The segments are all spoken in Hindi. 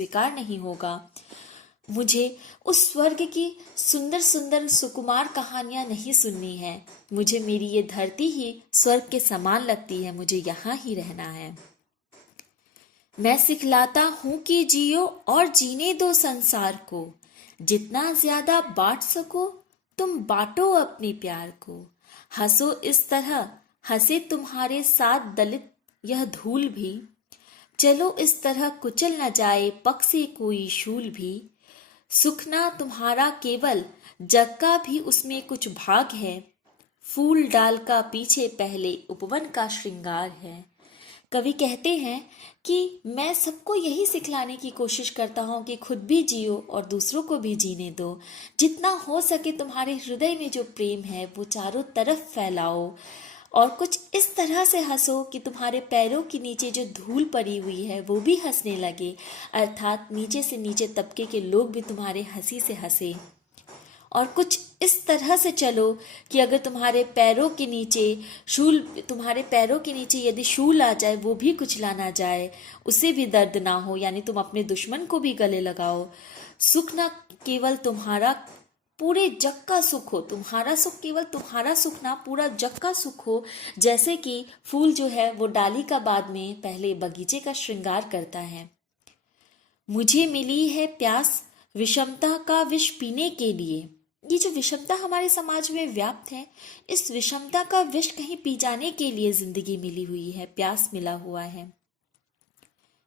स्वीकार नहीं होगा। मुझे उस स्वर्ग की सुंदर सुंदर सुकुमार कहानियां नहीं सुननी है। मुझे मेरी ये धरती ही स्वर्ग के समान लगती है। मुझे यहाँ ही रहना है। मैं सिखलाता हूं कि जियो और जीने दो संसार को। जितना ज्यादा बांट सको तुम बांटो अपने प्यार को। हंसो इस तरह हंसे तुम्हारे साथ दलित यह धूल भी। चलो इस तरह कुचल न जाए पग से कोई शूल भी। सुख ना तुम्हारा केवल जग का भी उसमें कुछ भाग है। फूल डाल का पीछे पहले उपवन का श्रृंगार है। कवि कहते हैं कि मैं सबको यही सिखलाने की कोशिश करता हूँ कि खुद भी जियो और दूसरों को भी जीने दो। जितना हो सके तुम्हारे हृदय में जो प्रेम है वो चारों तरफ फैलाओ और कुछ इस तरह से हंसो कि तुम्हारे पैरों के नीचे जो धूल पड़ी हुई है वो भी हंसने लगे, अर्थात नीचे से नीचे तबके के लोग भी तुम्हारे हंसी से हंसे। और कुछ इस तरह से चलो कि अगर तुम्हारे पैरों के नीचे यदि शूल आ जाए वो भी कुचला ना जाए, उसे भी दर्द ना हो, यानी तुम अपने दुश्मन को भी गले लगाओ। सुख ना केवल तुम्हारा पूरे जग का सुख हो, तुम्हारा सुख केवल तुम्हारा सुख ना पूरा जग का सुख हो। जैसे कि फूल जो है वो डाली का बाद में पहले बगीचे का श्रृंगार करता है। मुझे मिली है प्यास विषमता का विष पीने के लिए। ये जो विषमता हमारे समाज में व्याप्त है, इस विषमता का विष कहीं पी जाने के लिए जिंदगी मिली हुई है, प्यास मिला हुआ है।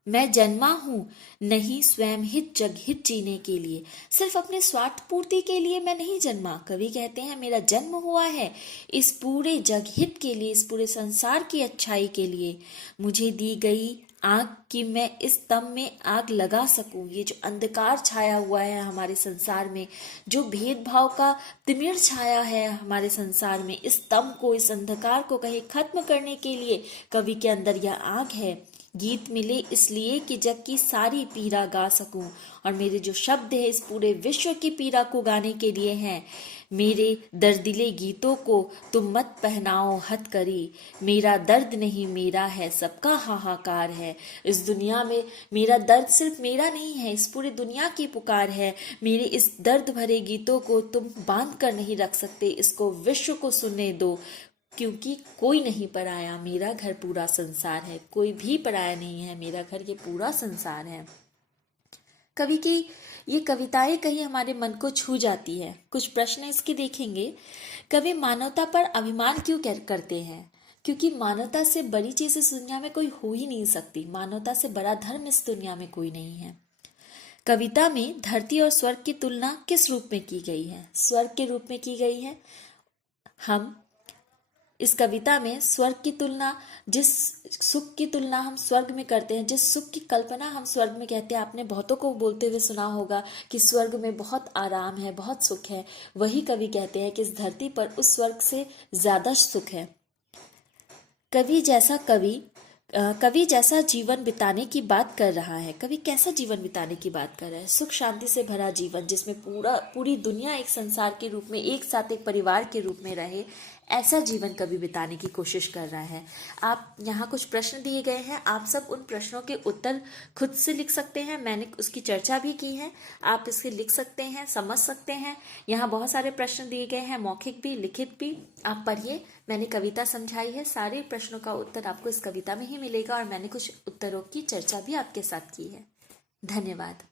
मैं जन्मा हूं नहीं स्वयं हित जग हित जीने के लिए। सिर्फ अपने स्वार्थ पूर्ति के लिए मैं नहीं जन्मा। कवि कहते हैं मेरा जन्म हुआ है इस पूरे जग हित के लिए, इस पूरे संसार की अच्छाई के लिए। मुझे दी गई आग कि मैं इस तम में आग लगा सकूं। ये जो अंधकार छाया हुआ है हमारे संसार में, जो भेदभाव का तिमिर छाया है हमारे संसार में, इस तम को, इस अंधकार को कहीं खत्म करने के लिए कवि के अंदर यह आग है। गीत मिले इसलिए कि जग की सारी पीड़ा गा सकूं, और मेरे जो शब्द है इस पूरे विश्व की पीड़ा को गाने के लिए हैं। मेरे दर्दिले गीतों को तुम मत पहनाओ हथकड़ी। मेरा दर्द नहीं मेरा है सबका हाहाकार है। इस दुनिया में मेरा दर्द सिर्फ मेरा नहीं है, इस पूरी दुनिया की पुकार है। मेरे इस दर्द भरे गीतों को तुम बांध कर नहीं रख सकते, इसको विश्व को सुनने दो, क्योंकि कोई नहीं पराया, मेरा घर पूरा संसार है। कोई भी पराया नहीं है, मेरा घर ये पूरा संसार है। कवि की ये कविताएं कहीं हमारे मन को छू जाती है। कुछ प्रश्न इसके देखेंगे। कवि मानवता पर अभिमान क्यों करते हैं? क्योंकि मानवता से बड़ी चीज इस दुनिया में कोई हो ही नहीं सकती। मानवता से बड़ा धर्म इस दुनिया में कोई नहीं है। कविता में धरती और स्वर्ग की तुलना किस रूप में की गई है? स्वर्ग के रूप में की गई है। हम इस कविता में स्वर्ग की तुलना, जिस सुख की तुलना हम स्वर्ग में करते हैं, जिस सुख की कल्पना हम स्वर्ग में कहते हैं, आपने बहुतों को बोलते हुए सुना होगा कि स्वर्ग में बहुत आराम है, बहुत सुख है। वही कवि कहते हैं कि इस धरती पर उस स्वर्ग से ज्यादा सुख है। कवि जैसा जीवन बिताने की बात कर रहा है। कवि कैसा जीवन बिताने की बात कर रहा है? सुख शांति से भरा जीवन, जिसमें पूरी दुनिया एक संसार के रूप में, एक साथ एक परिवार के रूप में रहे, ऐसा जीवन कवि बिताने की कोशिश कर रहा है। आप यहाँ कुछ प्रश्न दिए गए हैं, आप सब उन प्रश्नों के उत्तर खुद से लिख सकते हैं। मैंने उसकी चर्चा भी की है, आप इसके लिख सकते हैं, समझ सकते हैं। यहाँ बहुत सारे प्रश्न दिए गए हैं, मौखिक भी लिखित भी। आप पढ़िए, मैंने कविता समझाई है, सारे प्रश्नों का उत्तर आपको इस कविता में ही मिलेगा और मैंने कुछ उत्तरों की चर्चा भी आपके साथ की है। धन्यवाद।